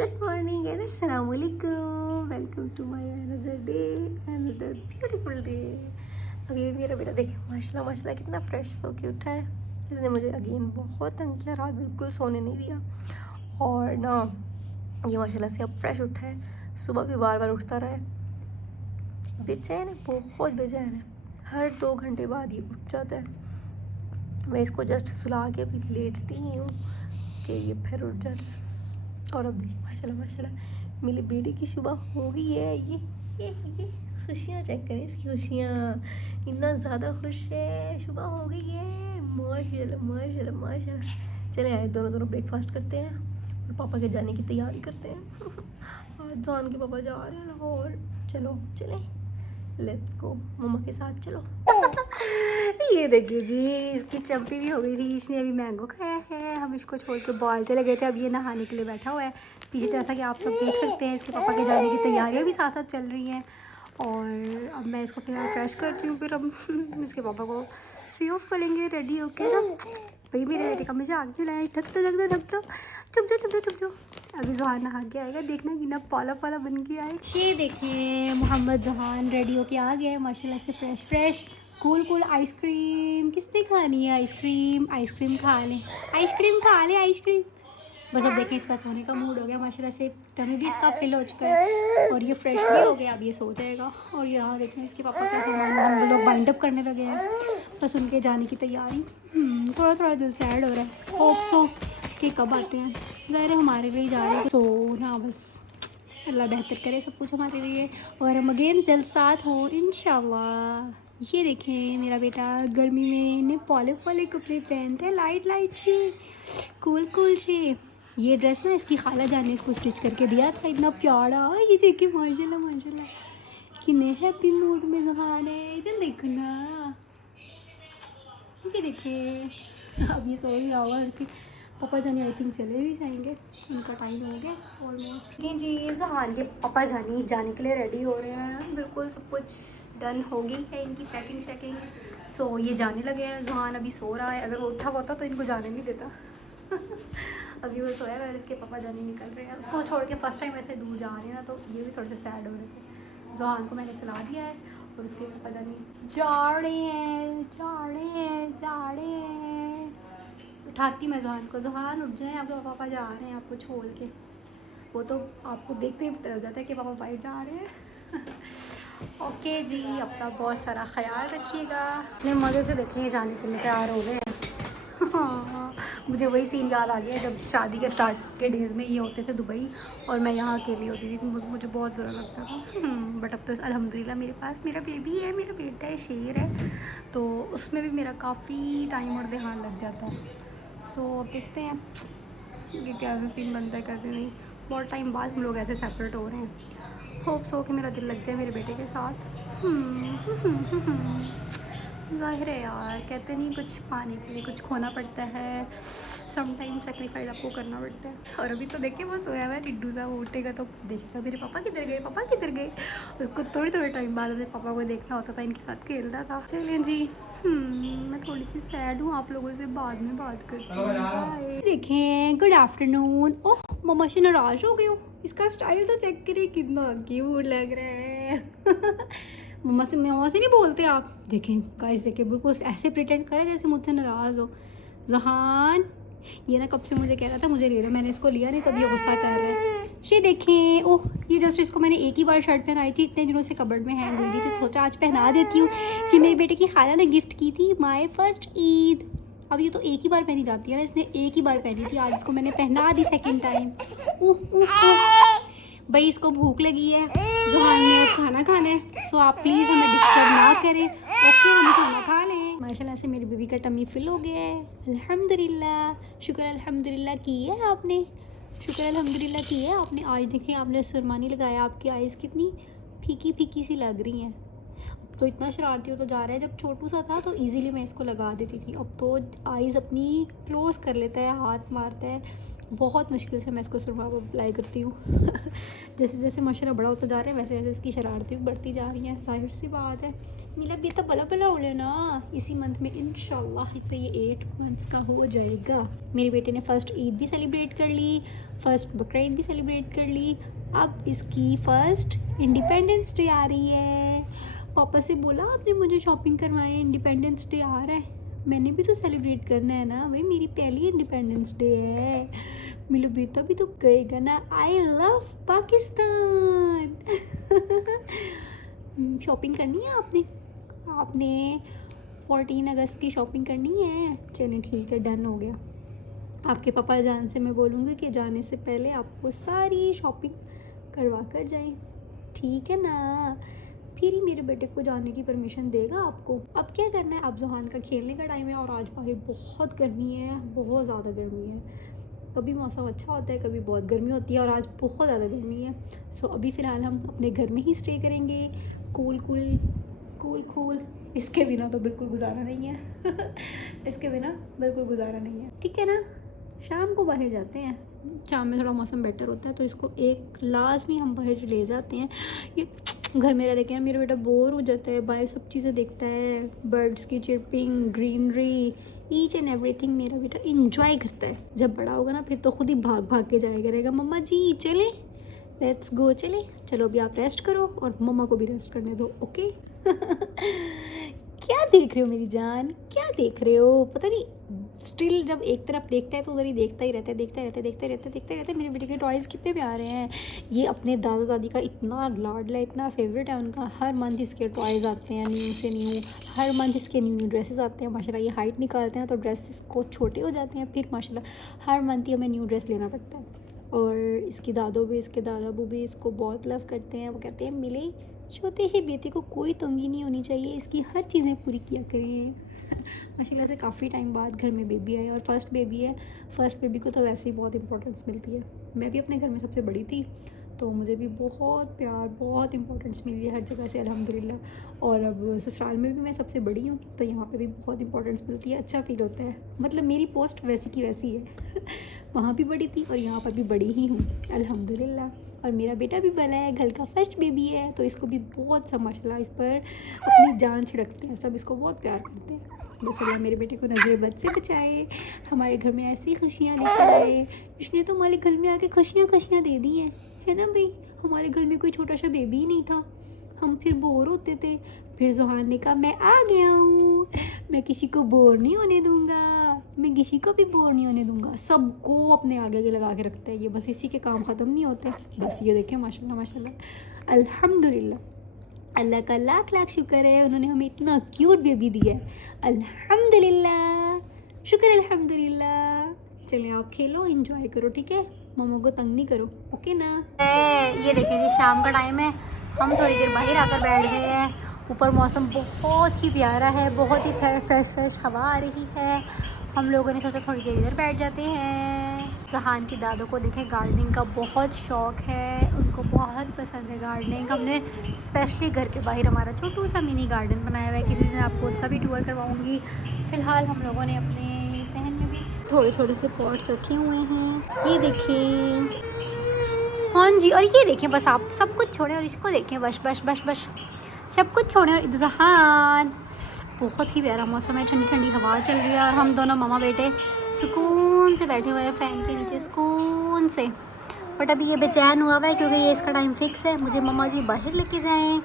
Good morning and अस्सलाम वालेकुम, welcome to my another day, another beautiful day. अभी मेरा बेटा देखिए माशाल्लाह माशाल्लाह कितना फ्रेश सो के उठा है। इसने मुझे अगेन बहुत तंग किया, रात बिल्कुल सोने नहीं दिया। और ना ये माशाल्लाह से अब फ्रेश उठा है, सुबह भी बार बार उठता रहा है। बेचैन है, बहुत बेचैन है, हर 2 घंटे बाद ये उठ जाता है। मैं इसको जस्ट सुला के अभी लेटती ही हूँ कि ये फिर उठ जाता है। और अब देखिए माशाल्लाह माशाल्लाह मेरी बेटी की सुबह हो गई है। ये खुशियाँ चेक करें, इसकी खुशियाँ, इतना ज़्यादा खुश है, सुबह हो गई है, माशाल्लाह माशाल्लाह माशाल्लाह। चले आए दोनों ब्रेकफास्ट करते हैं और पापा के जाने की तैयारी करते हैं। आज जान के पापा जा रहे हैं और चलो चलें, लेट्स गो, मम्मा के साथ चलो। ये देखिए जी, इसकी चंपी भी हो गई थी, इसने अभी मैंगो खाया है। हम इसको छोड़ के बॉल चले गए थे, अब ये नहाने के लिए बैठा हुआ है पीछे, जैसा कि आप सब देख सकते हैं। इसके पापा के जाने की तैयारियां भी साथ साथ चल रही हैं। और अब मैं इसको फिलहाल फ्रेश करती हूँ, फिर अब इसके पापा को सी ऑफ करेंगे रेडी होके ना। भाई मेरे बेटे का मुझे आगे लाया, ढक दो चुप जाओ। अभी जहान नहा के आएगा, देखना कि ना पाला पाला बन के आए। ये देखिए मोहम्मद जहान रेडी होके आ गया है माशाल्लाह से, फ्रेश कूल आइसक्रीम। किसने खानी है आइसक्रीम खा ले आइसक्रीम। बस अब देखिए इसका सोने का मूड हो गया माशाल्लाह से, टमी भी इसका फिल हो चुका है और ये फ्रेश भी हो गया। अब ये सो जाएगा। और यहाँ देखते हैं इसके पापा का सामान हम लोग बाइंड अप करने लगे हैं, बस उनके जाने की तैयारी। थोड़ा दिल सैड हो रहा है, होप सो कि कब आते हैं। ज़ाहिर है हमारे लिए जा रहे हैं, सो ना बस अल्लाह बेहतर करे सब कुछ हमारे लिए और हम अगेन जल्द साथ हो इंशाल्लाह। ये देखें मेरा बेटा गर्मी में ने पॉलिप वाले कपड़े पहनते हैं, लाइट से कूल से। ये ड्रेस ना इसकी खाला जान ने इसको स्टिच करके दिया था, इतना प्यारा। ये देखिए माशाल्लाह कितने हैप्पी मूड में जहान है। इधर देखो ना, ये देखिए अब ये सो ही रहा होगा। इसके पापा जानी आई थिंक चले भी जाएंगे, उनका टाइम हो गया ऑलमोस्ट। जी जहान के पापा जाने के लिए रेडी हो रहे हैं, बिल्कुल सब कुछ डन हो गई है इनकी पैकिंग। सो ये जाने लगे हैं। जहान अभी सो रहा है, अगर वो उठा होता तो इनको जाने नहीं देता। अभी वो सोया है और इसके पापा जाने निकल रहे हैं। उसको छोड़ के फर्स्ट टाइम ऐसे दूर जा रहे हैं ना, तो ये भी थोड़े से सैड हो रहे थे। जहान को मैंने सुला दिया है और उसके पापा जाने जा रहे हैं। उठाती मैं जहान को, जहान उठ जाए, आपके पापा जा रहे हैं आपको छोड़ के। वो तो आपको देखते ही पता चल जाता है कि पापा बाहर जा रहे हैं। ओके जी, अपना बहुत सारा ख्याल रखिएगा। इतने मज़े से देखें जाने के लिए तैयार हो गए हैं। हाँ, मुझे वही सीन याद आ गया जब शादी के स्टार्ट के डेज़ में ये होते थे दुबई और मैं यहाँ अकेली होती थी, मुझे बहुत बुरा लगता था। बट अब तो अल्हम्दुलिल्लाह मेरे पास मेरा बेबी है, मेरा बेटा है, शेर है, तो उसमें भी मेरा काफ़ी टाइम और ध्यान लग जाता है। सो अब देखते हैं कि कैसे सीन बनता है कैसे नहीं। बहुत टाइम बाद हम लोग ऐसे सेपरेट हो रहे हैं। होप सो कि मेरा दिल लग जाए मेरे बेटे के साथ। ज़ाहिर है यार, कहते नहीं कुछ पाने के लिए कुछ खोना पड़ता है, समटाइम सेक्रीफाइस आपको करना पड़ता है। और अभी तो देखिए वो सोया हुआ है टिड्डू सा, वो उठेगा तो देखेगा मेरे पापा किधर गए। उसको थोड़े टाइम बाद अपने पापा को देखना होता था, इनके साथ खेलता था। चलिए जी, मैं थोड़ी सी सैड हूँ, आप लोगों से बाद में बात करती हूँ। देखें गुड आफ्टरनून। ओह मम्मा से नाराज़ हो गई हूँ, इसका स्टाइल तो चेक करिए कितना क्यूट लग रहा है। मम्मा से नहीं बोलते आप। देखें गाइस, देखें बिल्कुल ऐसे प्रिटेंड करे जैसे मुझसे नाराज़ हो। जहान ये ना कब से मुझे कह रहा था मुझे ले लो, मैंने इसको लिया नहीं, तभी ये गुस्सा कर रहा है। ये देखें, ओह ये जस्ट इसको मैंने एक ही बार शर्ट पहनाई थी, इतने दिनों से कबर्ड में हैंग हुई थी, सोचा आज पहना देती हूँ। ये मेरे बेटे की खाला ने गिफ्ट की थी माय फर्स्ट ईद। अब ये तो एक ही बार पहनी जाती है ना, इसने एक ही बार पहनी थी, आज इसको मैंने पहना दी सेकेंड टाइम। भाई इसको भूख लगी है, जहान ने खाना खाना है, सो आप प्लीज़ हमें डिस्टर्ब ना करें। ओके हम खाना खा लें। माशाल्लाह से मेरी बेबी का टमी फिल हो गया है, अल्हम्दुलिल्लाह। शुक्र अल्हम्दुलिल्लाह की है आपने, आज देखें आपने सुरमा नहीं लगाया, आपकी आइज़ कितनी फीकी सी लग रही हैं। तो इतना शरारती होता जा रहा है। जब छोटू सा था तो इजीली मैं इसको लगा देती थी, अब तो आईज़ अपनी क्लोज कर लेता है, हाथ मारता है, बहुत मुश्किल से मैं इसको सुरमा अप्लाई करती हूँ। जैसे जैसे माशाल्लाह बड़ा होता जा रहा है वैसे वैसे इसकी शरारतें भी बढ़ती जा रही हैं, जाहिर सी बात है। मिला भी तो बला बला हो लेना, इसी मंथ में इंशाल्लाह इससे ये 8 मंथ्स का हो जाएगा। मेरे बेटे ने फ़र्स्ट ईद भी सेलिब्रेट कर ली, फ़र्स्ट बकरा ईद भी सेलिब्रेट कर ली, अब इसकी फ़र्स्ट इंडिपेंडेंस डे आ रही है। पापा से बोला आपने मुझे शॉपिंग करवाए, इंडिपेंडेंस डे आ रहा है, मैंने भी तो सेलिब्रेट करना है ना भाई, मेरी पहली इंडिपेंडेंस डे है, मेरा बेटा भी तो कहेगा ना आई लव पाकिस्तान। शॉपिंग करनी है आपने 14 अगस्त की शॉपिंग करनी है, चलिए ठीक है, डन हो गया। आपके पापा जान से मैं बोलूँगी कि जाने से पहले आपको सारी शॉपिंग करवा कर जाएं, ठीक है ना, फिर ही मेरे बेटे को जाने की परमिशन देगा आपको। अब क्या करना है, अब जुहान का खेलने का टाइम है और आज बाहर बहुत गर्मी है, बहुत ज़्यादा गर्मी है। कभी मौसम अच्छा होता है, कभी बहुत गर्मी होती है और आज बहुत ज़्यादा गर्मी है। सो अभी फ़िलहाल हम अपने घर में ही स्टे करेंगे, कूल। इसके बिना तो बिल्कुल गुजारा नहीं है। इसके बिना बिल्कुल गुजारा नहीं है, ठीक है ना। शाम को बाहर जाते हैं, शाम में थोड़ा मौसम बेटर होता है तो इसको एक लाजमी हम बाहर ले जाते हैं। ये घर में रह के मेरा बेटा बोर हो जाता है, बाहर सब चीज़ें देखता है, बर्ड्स की chirping, greenery, each and everything मेरा बेटा इंजॉय करता है। जब बड़ा होगा ना फिर तो खुद ही भाग भाग के जाया करेगा, मम्मा जी चले, लेट्स गो, चले, चलो अभी आप रेस्ट करो और मम्मा को भी रेस्ट करने दो, ओके। क्या देख रहे हो मेरी जान, क्या देख रहे हो, पता नहीं, स्टिल जब एक तरफ देखता है तो उधर ही देखता ही रहता है। मेरे बेटे के टॉयज़ कितने प्यारे हैं, ये अपने दादा दादी का इतना लाडला, इतना फेवरेट है उनका, हर मंथ इसके टॉयज़ आते हैं न्यू से न्यू, हर मंथ इसके न्यू ड्रेसेस आते हैं माशाल्लाह। ये हाइट निकालते हैं तो ड्रेसेस को छोटे हो जाते हैं, फिर माशाल्लाह हर मंथ ही हमें न्यू ड्रेस लेना पड़ता है। और इसकी इसके दादाबू भी इसको बहुत लव करते हैं, वो कहते हैं मिले छोटे से बेटे को कोई तंगी नहीं होनी चाहिए, इसकी हर चीज़ें पूरी किया करें। माशाल्लाह से काफ़ी टाइम बाद घर में बेबी आए और फर्स्ट बेबी है, फर्स्ट बेबी को तो वैसे ही बहुत इंपॉर्टेंस मिलती है। मैं भी अपने घर में सबसे बड़ी थी तो मुझे भी बहुत प्यार, बहुत इंपॉर्टेंस मिली है हर जगह से अल्हम्दुलिल्लाह। और अब ससुराल में भी मैं सबसे बड़ी हूँ तो यहाँ पे भी बहुत इंपॉर्टेंस मिलती है, अच्छा फील होता है, मतलब मेरी पोस्ट वैसी की वैसी है। वहाँ भी बड़ी थी और यहाँ पर भी बड़ी ही हूँ अल्हम्दुलिल्लाह। और मेरा बेटा भी बड़ा है, घर का फर्स्ट बेबी है तो इसको भी बहुत सब माशाल्लाह इस पर अपनी जान छिड़कते हैं, सब इसको बहुत प्यार करते हैं। बस अल्लाह मेरे बेटे को नजर बद से बचाए, हमारे घर में ऐसी खुशियाँ लेकर आए। इसने तो हमारे घर में आके खुशियाँ दे दी हैं, है ना भाई। हमारे घर में कोई छोटा सा बेबी ही नहीं था, हम फिर बोर होते थे, फिर जुहान ने कहा मैं आ गया हूँ, मैं किसी को बोर नहीं होने दूँगा, मैं किसी को भी बोर नहीं होने दूँगा, सबको अपने आगे आगे लगा के रखता है ये, बस इसी के काम ख़त्म नहीं होते। बस ये देखें माशाल्लाह माशाल्लाह अल्हम्दुलिल्लाह, अल्लाह का लाख लाख शुक्र है, उन्होंने हमें इतना क्यूट बेबी दिया है, अल्हम्दुलिल्लाह, शुक्र अल्हम्दुलिल्लाह। चलें आप खेलो, एंजॉय करो, ठीक है, मम्मा को तंग नहीं करो, ओके ना। ये देखिए जी शाम का टाइम है, हम थोड़ी देर बाहर आकर बैठ गए हैं, ऊपर मौसम बहुत ही प्यारा है, बहुत ही फ्रेश हवा आ रही है। हम लोगों ने सोचा थोड़ी देर इधर बैठ जाते हैं। जहान की दादों को देखें गार्डनिंग का बहुत शौक़ है, उनको बहुत पसंद है गार्डनिंग। हमने स्पेशली घर के बाहर हमारा छोटू सा मिनी गार्डन बनाया हुआ है, किसी दिन आपको उसका भी टूर करवाऊँगी। फ़िलहाल हम लोगों ने अपने सहन में भी थोड़े से पॉट्स रखे हुए हैं, ये देखें, हाँ जी। और ये देखें, बस आप सब कुछ छोड़ें और इसको देखें, बस सब कुछ छोड़ें और जहान। बहुत ही प्यारा मौसम है, ठंडी ठंडी हवा चल रही है और हम दोनों मामा बेटे सुकून से बैठे हुए हैं फ़ैन के नीचे, सुकून से। बट अभी ये बेचैन हुआ है क्योंकि ये इसका टाइम फिक्स है, मुझे मम्मा जी बाहर लेके जाएं,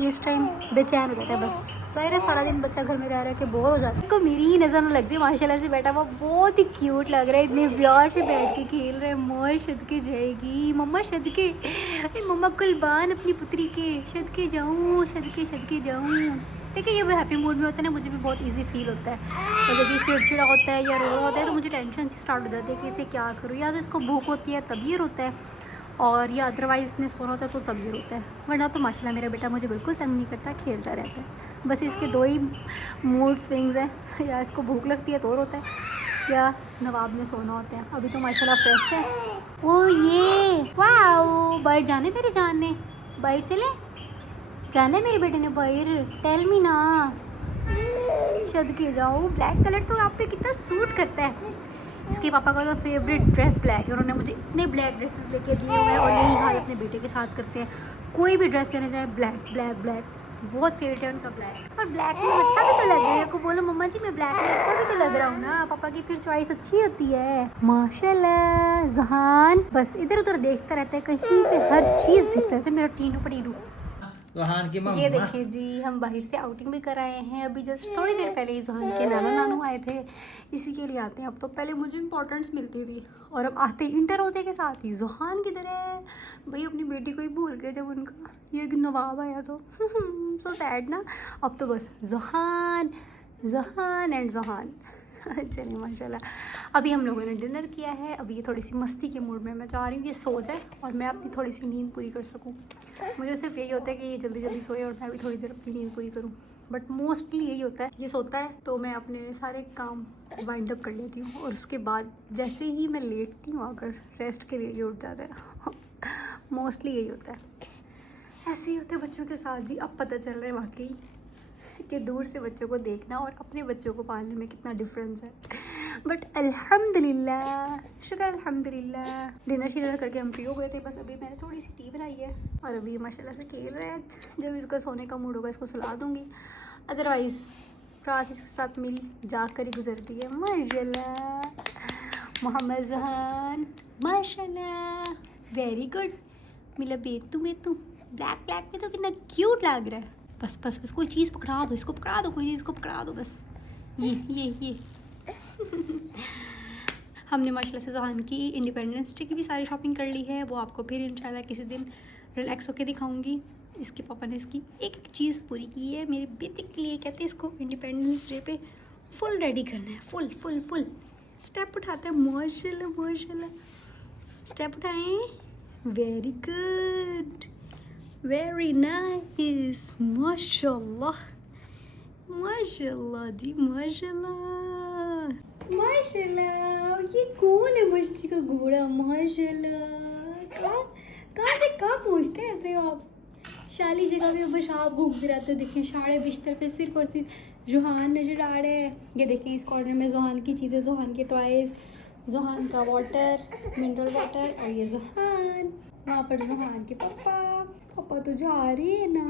ये इस टाइम बेचैन हो जाता है। बस ज़ाहिर है सारा दिन बच्चा घर में रह के बोर हो जाता है। इसको मेरी ही नज़र न लग जाए, माशाल्लाह से बैठा हुआ बहुत ही क्यूट लग रहा है, इतने प्यार से बैठ के खेल रहे हैं। मौज सदके जाएगी मम्मा, सदके, मम्मा कुर्बान अपनी पुत्री के, सदके जाऊँ। देखिए ये हैप्पी मूड में होता है ना, मुझे भी बहुत इजी फील होता है। और जब ये चिड़चिड़ा होता है या रो रहा होता है तो मुझे टेंशन स्टार्ट हो जाती है कि इसे क्या करूँ, या तो इसको भूख होती है तब ये रोता है, और या अदरवाइज़ इसने सोना होता है तो तब ये रोता है, वरना तो माशाल्लाह मेरा बेटा मुझे बिल्कुल तंग नहीं करता, खेलता रहता है। बस इसके दो ही मूड स्विंग्स हैं, या इसको भूख लगती है तो रोता है, या नवाब में सोना होता है। अभी तो माशाल्लाह फ्रेश है। ओ ये वाओ, बाहर जाने मेरे जान ने, बाहर चले, जाना है मेरे बेटे ने बाहर, टेल मी ना। शद के जाओ, ब्लैक कलर तो आप पे कितना सूट करता है। इसके पापा का तो फेवरेट ड्रेस ब्लैक है, उन्होंने मुझे इतने ब्लैक ड्रेसेस लेके दिए हुए हैं और यही हाल अपने बेटे के साथ करते हैं। कोई भी ड्रेस लेने जाए ब्लैक ब्लैक ब्लैक, बहुत फेवरेट है उनका ब्लैक। और ब्लैक में अच्छा भी तो लग रहा है, को बोलो मम्मा जी मैं ब्लैक में अच्छा भी तो लग रहा हूँ ना, पापा की फिर चॉइस अच्छी होती है। माशाल्लाह ज़हान बस इधर उधर देखता रहता है, कहीं पे हर चीज़ देखता रहता है मेरा टीनू पटीनू। जोहान की मम्मा। ये देखिए जी, हम बाहर से आउटिंग भी कर आए हैं। अभी जस्ट थोड़ी देर पहले ही जोहान के नाना नानू आए थे, इसी के लिए आते हैं अब तो। पहले मुझे इंपॉर्टेंस मिलती थी और अब आते इंटर होते के साथ ही जोहान किधर है भाई, अपनी बेटी को ही भूल गए जब उनका ये नवाब आया तो। सो सैड ना। अब तो बस जोहान जोहान एंड जोहान। चलिए माशाल्लाह। अभी हम लोगों ने डिनर किया है, अभी ये थोड़ी सी मस्ती के मूड में मैं चाह रही हूँ ये सो जाए और मैं अपनी थोड़ी सी नींद पूरी कर सकूँ। मुझे सिर्फ यही होता है कि ये जल्दी जल्दी सोए और मैं भी थोड़ी देर अपनी नींद पूरी करूँ, बट मोस्टली यही होता है। ये सोता है तो मैं अपने सारे काम वाइंड अप कर लेती हूँ और उसके बाद जैसे ही मैं लेटती हूँ आकर रेस्ट के लिए ये उठ जाता है। मोस्टली यही होता है। ऐसे ही होता है बच्चों के साथ जी। अब पता चल रहा है वाकई कि दूर से बच्चों को देखना और अपने बच्चों को पालने में कितना डिफरेंस है। बट अल्हम्दुलिल्लाह, शुक्र अल्हम्दुलिल्लाह। डिनर शिनर करके हम फ्री हो गए थे, बस अभी मैंने थोड़ी सी टी बनाई है और अभी माशाल्लाह से खेल रहा है। जब इसका सोने का मूड होगा इसको सुला दूँगी, अदरवाइज़ रात इसके साथ मिल जाग कर ही गुजरती है। माशाल्लाह मोहम्मद जहान माशाल्लाह, वेरी गुड। मिला बेतू में तू ब्लैक ब्लैक में तो कितना क्यूट लग रहा है। बस बस बस कोई चीज़ पकड़ा दो, इसको पकड़ा दो, कोई चीज़ को पकड़ा दो बस। ये हमने माशाल्लाह से जहान की इंडिपेंडेंस डे की भी सारी शॉपिंग कर ली है, वो आपको फिर इंशाल्लाह किसी दिन रिलैक्स होके दिखाऊंगी। इसके पापा ने इसकी एक एक चीज़ पूरी की है मेरे बेटे के लिए। कहते हैं इसको इंडिपेंडेंस डे पे फुल रेडी करना है, फुल फुल फुल स्टेप उठाता है। माशाल्लाह माशाल्लाह, स्टेप उठाएं, वेरी गुड, वेरी नाइस, माशाल्लाह माशाल्लाह जी माशाल्लाह माशाल्लाह। ये कौन है मस्ती का घोड़ा? माशाल्लाह, कहाँ से कहाँ पहुँचते रहते हो आप? शाली जगह में बस आप घूमते रहते हो। देखें सारे बिस्तर पे सिर्फ और सिर्फ जोहान नजर आ रहे हैं। ये देखें इस कॉर्नर में जोहान की चीज़ें, जोहान के टॉयज़, जोहान का वाटर, मिनरल वाटर, और ये जोहान, वहाँ पर जोहान के पापा। पापा तो जा रहे हैं ना।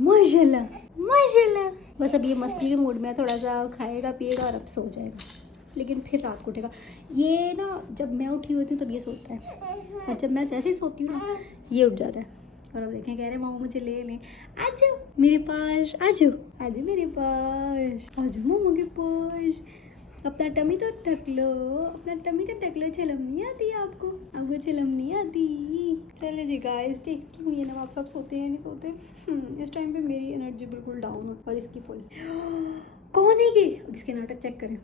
माशाल्लाह माशाल्लाह। बस अब ये मस्ती के मूड में थोड़ा सा खाएगा पिएगा और अब सो जाएगा, लेकिन फिर रात को उठेगा। ये ना जब मैं उठी होती हूँ तब ये सोता है और जब मैं जैसे ही सोती हूँ ना ये उठ जाता है। और अब देखें कह रहे मामा मुझे ले लें, आ जाओ मेरे पास, आ जाओ आ जाओ मेरे पास, आ जाओ मामा के पास। अपना टमी तो ढक लो, अपना टमी तो ढक लो। चलम नहीं आती आपको? आपको चलम नहीं आती? चले जी गाइस, देखती हूँ ये नवाब साहब सोते हैं नहीं सोते। इस टाइम पे मेरी एनर्जी बिल्कुल डाउन हो और इसकी फुल। कौन है ये? अब इसके नाटक चेक करें,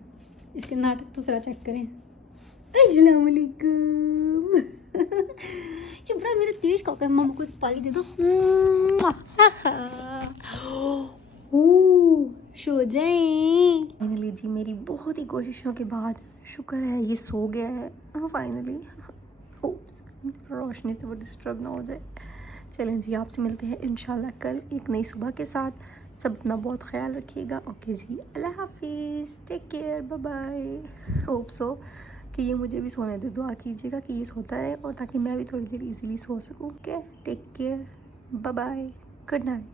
इसके नाटक दूसरा चेक करें। अस्सलाम वालेकुम। ये बड़ा मेरा तेज कॉक है, मम्मा को एक पाली दे दो। सो जाएं। फाइनली जी मेरी बहुत ही कोशिशों के बाद शुक्र है ये सो गया है फाइनली। रोशनी से वो डिस्टर्ब ना हो जाए। चलें जी आपसे मिलते हैं इंशाल्लाह कल एक नई सुबह के साथ। सब अपना बहुत ख्याल रखिएगा। ओके जी, अल्लाह हाफिज़, take care, bye bye. Hope so कि ये मुझे भी सोने दे, दुआ कीजिएगा कि ये सोता रहे और ताकि मैं भी थोड़ी देर इजीली सो सकूँ। Okay, take care, bye bye, good night.